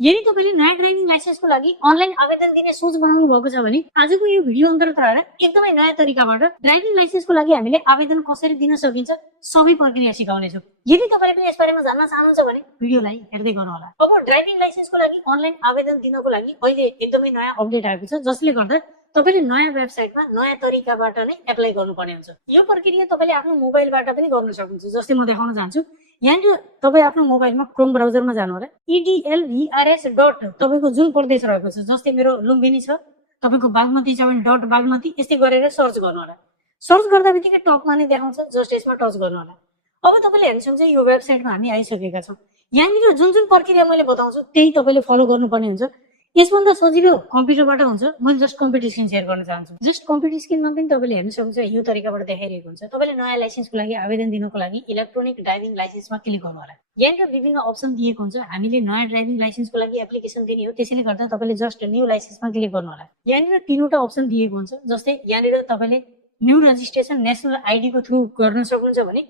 यदि तपाईले नयाँ ड्राइभिङ लाइसेन्सको लागि अनलाइन आवेदन दिने सोच बनाउनु भएको छ भने आजको यो भिडियो अन्तर्गत एकदमै नयाँ तरिकाबाट ड्राइभिङ लाइसेन्सको लागि हामीले आवेदन कसरी दिन सकिन्छ सबै प्रक्रिया सिकाउनेछौँ। यदि तपाईले पनि यसबारेमा जान्न चाहनुहुन्छ भने भिडियोलाई हेर्दै गर्नुहोला। अब ड्राइभिङ लाइसेन्सको लागि अनलाइन आवेदन दिनको लागि अहिले एकदमै नयाँ अपडेट आएको छ, जसले गर्दा तपाईले नयाँ वेबसाइटमा नयाँ तरिकाबाट नै एप्लाई गर्नुपर्ने हुन्छ। यो प्रक्रिया तपाईले आफ्नो मोबाइलबाट पनि गर्न सक्नुहुन्छ। जस्तै म देखाउन चाहन्छु। यहाँनिर तपाईँ आफ्नो मोबाइलमा क्रोम ब्राउजरमा जानु होला। EDLVRS डट तपाईँको जुन प्रदेश रहेको छ, जस्तै मेरो लुम्बिनी छ, तपाईँको बागमती छ भने डट बागमती, यस्तै गरेर सर्च गर्नु होला। सर्च गर्दा बित्तिकै टपमा नै देखाउँछ, जस्ट यसमा टच गर्नु होला। अब तपाईँले हेर्न सक्नुहुन्छ यो वेबसाइटमा हामी आइसकेका छौँ। यहाँनिर जुन जुन प्रक्रिया मैले बताउँछु त्यही तपाईँले फलो गर्नुपर्ने हुन्छ। यसभन्दा सजिलो कम्प्युटरबाट हुन्छ। मैले जस्ट कम्प्युटर स्क्रिन सेयर गर्न चाहन्छु। जस्ट कम्प्युटर स्क्रिनमा पनि तपाईँले हेर्न सक्नुहुन्छ यो तरिकाबाट देखाइरहेको हुन्छ। तपाईँले नयाँ लाइसेन्सको लागि आवेदन दिनको लागि इलेक्ट्रोनिक ड्राइभिङ लाइसेन्समा क्लिक गर्नु होला। यहाँनिर विभिन्न अप्सन दिएको हुन्छ। हामीले नयाँ ड्राइभिङ लाइसेन्सको लागि एप्लिकेसन दिने हो, त्यसैले गर्दा तपाईँले जस्ट न्यू लाइसेन्समा क्लिक गर्नु होला। यहाँनिर तीनवटा अप्सन दिएको हुन्छ। जस्तै यहाँनिर तपाईँले न्यू रजिस्ट्रेसन नेसनल आइडीको थ्रु गर्न सक्नुहुन्छ भने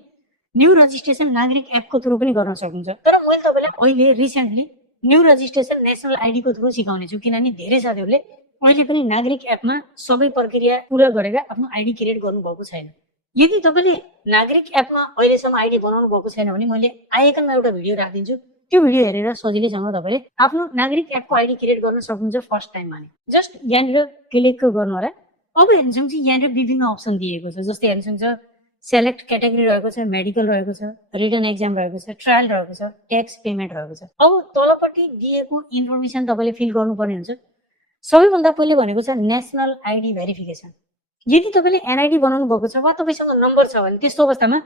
न्यू रजिस्ट्रेसन नागरिक एपको थ्रु पनि गर्न सक्नुहुन्छ। तर मैले तपाईँलाई अहिले रिसेन्टली न्यू रजिस्ट्रेसन नेसनल आइडीको थ्रु सिकाउने छु, किनभने धेरै साथीहरूले अहिले पनि नागरिक एपमा सबै प्रक्रिया पूरा गरेर आफ्नो आइडी क्रिएट गर्नुभएको छैन। यदि तपाईँले नागरिक एपमा अहिलेसम्म आइडी बनाउनु भएको छैन भने मैले आइकनमा एउटा भिडियो राखिदिन्छु। त्यो भिडियो हेरेर सजिलैसँग तपाईँले आफ्नो नागरिक एपको आइडी क्रिएट गर्न सक्नुहुन्छ फर्स्ट टाइममा नै। जस्ट यहाँनिर क्लिक गर्नु होला। अब हेर्न सक्नुहुन्छ यहाँनिर विभिन्न अप्सन दिएको छ। जस्तै हेर्न सक्नुहुन्छ सेलेक्ट क्याटेगोरी रहेको छ, मेडिकल रहेको छ, रिटन एक्जाम रहेको छ, ट्रायल रहेको छ, ट्याक्स पेमेन्ट रहेको छ। अब तलपट्टि दिएको इन्फर्मेसन तपाईँले फिल गर्नुपर्ने हुन्छ। सबैभन्दा पहिले भनेको छ नेसनल आइडी भेरिफिकेसन। यदि तपाईँले एनआइडी बनाउनु भएको छ वा तपाईँसँग नम्बर छ भने त्यस्तो अवस्थामा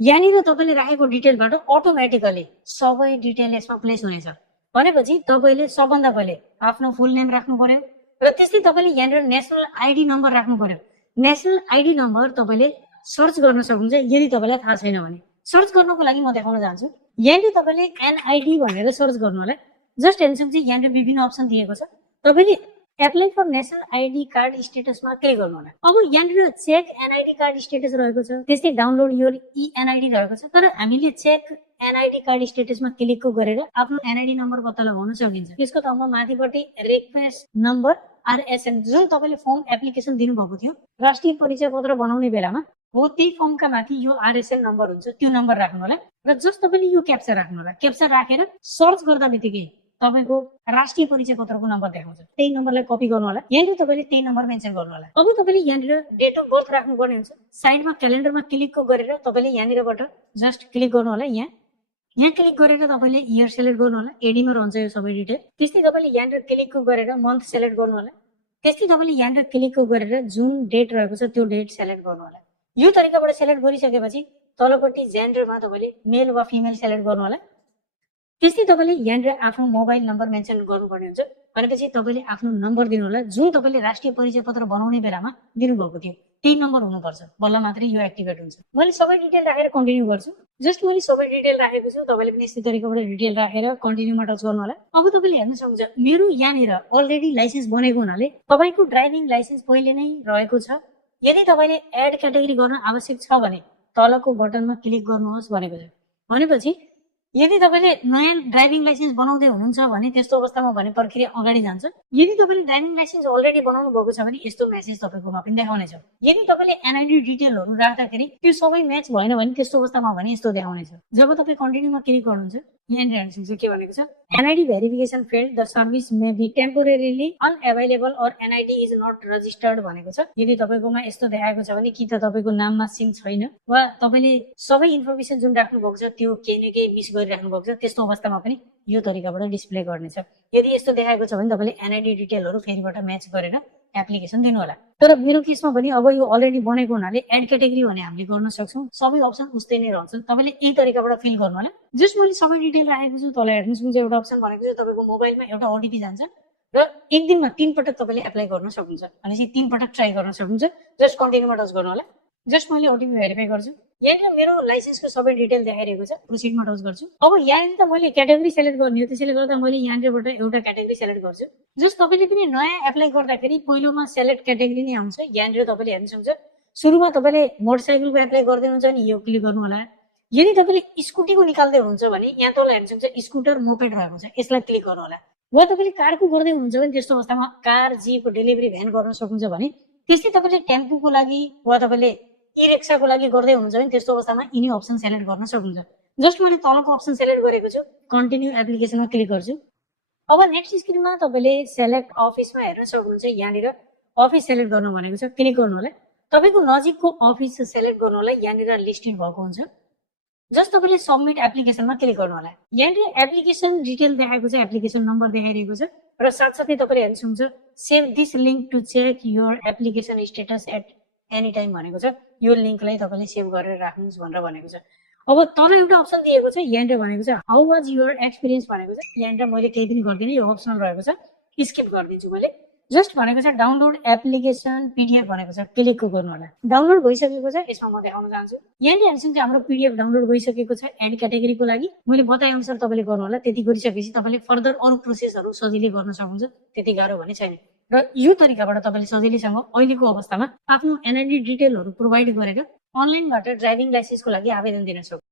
यहाँनिर तपाईँले राखेको डिटेलबाट अटोमेटिकली सबै डिटेल यसमा प्लेस हुनेछ। भनेपछि तपाईँले सबभन्दा पहिले आफ्नो फुल नेम राख्नु पर्यो र त्यस्तै तपाईँले यहाँनिर नेसनल आइडी नम्बर राख्नु पर्यो। नेसनल आइडी नम्बर तपाईँले सर्च गर्न सक्नुहुन्छ यदि तपाईँलाई थाहा छैन भने। सर्च गर्नको लागि म देखाउन चाहन्छु। यहाँनिर तपाईँले एनआइडी भनेर सर्च गर्नु होला। जस्ट हेर्न सक्नुहुन्छ यहाँनिर विभिन्न अप्सन दिएको छ। तपाईँले apply for national ID card स्टेटसमा क्लिक गर्नु होला। अब यहाँनिर चेक एनआइडी कार्ड स्टेटस रहेको छ, त्यस्तै डाउनलोड योर एनआइडी रहेको छ। तर हामीले चेक एनआइडी कार्ड स्टेटसमा क्लिक गरेर आफ्नो एनआइडी नम्बर पत्ता लगाउन सकिन्छ। त्यसको ठाउँमा माथिपट्टि रिक्वेस्ट नम्बर RSN जुन तपाईँले फर्म एप्लिकेसन दिनुभएको थियो राष्ट्रिय परिचय पत्र बनाउने बेलामा हो, त्यही फर्मका माथि यो RSN नम्बर हुन्छ, त्यो नम्बर राख्नु होला। र जस्ट तपाईँले यो क्याप्चा राख्नु होला। क्याप्चा राखेर सर्च गर्दा बित्तिकै तपाईँको राष्ट्रिय परिचय पत्रको नम्बर देखाउँछ। त्यही नम्बरलाई कपी गर्नु होला। यहाँनिर तपाईँले त्यही नम्बर मेन्सन गर्नु होला। अब तपाईँले यहाँनिर डेट अफ बर्थ राख्नुपर्ने हुन्छ। साइडमा क्यालेन्डरमा क्लिक गरेर तपाईँले यहाँनिरबाट जस्ट क्लिक गर्नु होला। यहाँ क्लिक गरेर तपाईँले इयर सेलेक्ट गर्नु होला। एडीमा रहन्छ यो सबै डिटेल। त्यस्तै तपाईँले यहाँनिर क्लिक गरेर मन्थ सेलेक्ट गर्नु होला। त्यस्तै तपाईँले यहाँनिर क्लिक गरेर जुन डेट रहेको छ त्यो डेट सेलेक्ट गर्नु होला। यो तरिकाबाट सेलेक्ट गरिसकेपछि तलपट्टि जेन्डरमा तपाईँले मेल वा फिमेल सेलेक्ट गर्नु होला। त्यस्तै तपाईँले यहाँनिर आफ्नो मोबाइल नम्बर मेन्सन गर्नुपर्ने हुन्छ। भनेपछि तपाईँले आफ्नो नम्बर दिनु होला जुन तपाईँले राष्ट्रिय परिचय पत्र बनाउने बेलामा दिनुभएको थियो, त्यही नम्बर हुनुपर्छ, बल्ल मात्रै यो एक्टिभेट हुन्छ। मैले सबै डिटेल राखेर कन्टिन्यू गर्छु। जस्ट मैले सबै डिटेल राखेको छु। तपाईँले पनि यस्तै तरिकाबाट डिटेल राखेर कन्टिन्यूमा टच गर्नु होला। अब तपाईँले हेर्न सक्नुहुन्छ मेरो यहाँनिर अलरेडी लाइसेन्स बनेको हुनाले तपाईँको ड्राइभिङ लाइसेन्स पहिले नै रहेको छ। यदि तपाईँले एड क्याटेगोरी गर्न आवश्यक छ भने तलको बटनमा क्लिक गर्नुहोस् भनेको छ। भनेपछि यदि तपाईँले नयाँ ड्राइभिङ लाइसेन्स बनाउँदै हुनुहुन्छ भने त्यस्तो अवस्थामा भने प्रक्रिया अगाडि जान्छ। यदि तपाईँले ड्राइभिङ लाइसेन्स अलरेडी बनाउनु भएको छ भने यस्तो मेसेज तपाईँकोमा पनि देखाउनेछ। यदि तपाईँले एनआइडी डिटेलहरू राख्दाखेरि त्यो सबै म्याच भएन भने त्यस्तो अवस्थामा भने यस्तो देखाउनेछ। जब तपाईँ कन्टिन्यूमा क्लिक गर्नुहुन्छ यहाँनिर हेर्न सक्नुहुन्छ के भनेको छ, NID verification failed, the service may be temporarily unavailable or NID is not registered भनेको छ। यदि तपाईँकोमा यस्तो देखाएको छ भने कि त तपाईँको नाममा सिम छैन वा तपाईँले सबै इन्फर्मेसन जुन राख्नु भएको छ त्यो केही न केही मिस गरिराख्नु भएको छ, त्यस्तो अवस्थामा पनि यो तरिकाबाट डिस्प्ले गर्नेछ। यदि यस्तो देखाएको छ भने तपाईँले एनआइडी डिटेलहरू फेरिबाट म्याच गरेर एप्लिकेसन दिनु होला। तर मेरो केसमा पनि अब यो अलरेडी बनेको हुनाले एड क्याटेगोरी भने हामीले गर्न सक्छौँ। सबै अप्सन उस्तै नै रहन्छ। तपाईँले यही तरिकाबाट फिल गर्नु होला। जस्ट मैले सबै डिटेल राखेको छु। तल हेर्नुहोस् जुन चाहिँ एउटा अप्सन भनेको छ तपाईँको मोबाइलमा एउटा ओटिपी जान्छ र एक दिनमा 3 पटक तपाईँले एप्लाई गर्न सक्नुहुन्छ। भनेपछि 3 पटक ट्राई गर्न सक्नुहुन्छ। जस्ट कन्टिन्यूमा टच गर्नु होला। जस्ट मैले ओटिपी भेरिफाई गर्छु। यहाँनिर मेरो लाइसेन्सको सबै डिटेल देखाइरहेको छ। प्रोसिडमा टच गर्छु। अब यहाँनिर त मैले क्याटेगोरी सेलेक्ट गर्ने हो, त्यसैले गर्दा मैले यहाँनिरबाट एउटा क्याटेगोरी सेलेक्ट गर्छु। जस्ट तपाईँले पनि नयाँ एप्लाई गर्दाखेरि पहिलोमा सेलेक्ट क्याटेगोरी नै आउँछ। यहाँनिर तपाईँले हेर्न सक्नुहुन्छ सुरुमा तपाईँले मोटरसाइकलको एप्लाई गर्दै हुनुहुन्छ भने यो क्लिक गर्नु होला। यदि तपाईँले स्कुटीको निकाल्दै हुनुहुन्छ भने यहाँ तल हेर्न सक्नुहुन्छ स्कुटर मोपेड रहेको छ, यसलाई क्लिक गर्नु होला। वा तपाईँले कारको गर्दै हुनुहुन्छ भने त्यस्तो अवस्थामा कार जीप डेलिभरी भ्यान गर्न सक्नुहुन्छ भने, त्यस्तै तपाईँले टेम्पोको लागि वा तपाईँले ई रिक्साको लागि गर्दै हुनुहुन्छ भने त्यस्तो अवस्थामा यिनी अप्सन सेलेक्ट गर्न सक्नुहुन्छ। जस्ट मैले तलको अप्सन सेलेक्ट गरेको छु, कन्टिन्यू एप्लिकेसनमा क्लिक गर्छु। अब नेक्स्ट स्क्रिनमा तपाईँले सेलेक्ट अफिसमा हेर्न सक्नुहुन्छ। यहाँनिर अफिस सेलेक्ट गर्नु भनेको छ, क्लिक गर्नु होला। तपाईँको नजिकको अफिस सेलेक्ट गर्नु होला, यहाँनिर लिस्टेड भएको हुन्छ। जस्ट तपाईँले सबमिट एप्लिकेसनमा क्लिक गर्नु होला। यहाँनिर एप्लिकेसन डिटेल देखाएको छ, एप्लिकेसन नम्बर देखाइरहेको छ र साथसाथै तपाईँले हेर्न सक्नुहुन्छ save this link to check your application status at any time भनेको छ। यो लिङ्कलाई तपाईँले सेभ गरेर राख्नुहोस् भनेर भनेको छ। अब तल एउटा अप्सन दिएको छ, यहाँनिर भनेको छ हाउ वाज योर एक्सपिरियन्स भनेको छ। यहाँनिर मैले केही पनि गर्दिनँ, यो अप्सनल रहेको छ, स्किप गरिदिन्छु मैले। जस्ट भनेको छ डाउनलोड एप्लिकेसन पिडिएफ भनेको छ, क्लिक गर्नु होला। डाउनलोड भइसकेको छ, यसमा म देखाउन चाहन्छु। यहाँनिर हेर्नुहुन्छ हाम्रो पिडिएफ डाउनलोड भइसकेको छ। एड क्याटेगोरीको लागि मैले बताए अनुसार तपाईँले गर्नु होला। त्यति गरिसकेपछि तपाईँले फर्दर अरू प्रोसेसहरू सजिलै गर्न सक्नुहुन्छ, त्यति गाह्रो भने छैन। र यो तरिकाबाट तपाईँले सजिलैसँग अहिलेको अवस्थामा आफ्नो एनआइडी डिटेलहरू प्रोभाइड गरेर अनलाइनबाट ड्राइभिङ लाइसेन्सको लागि आवेदन दिन सक्नुहुन्छ।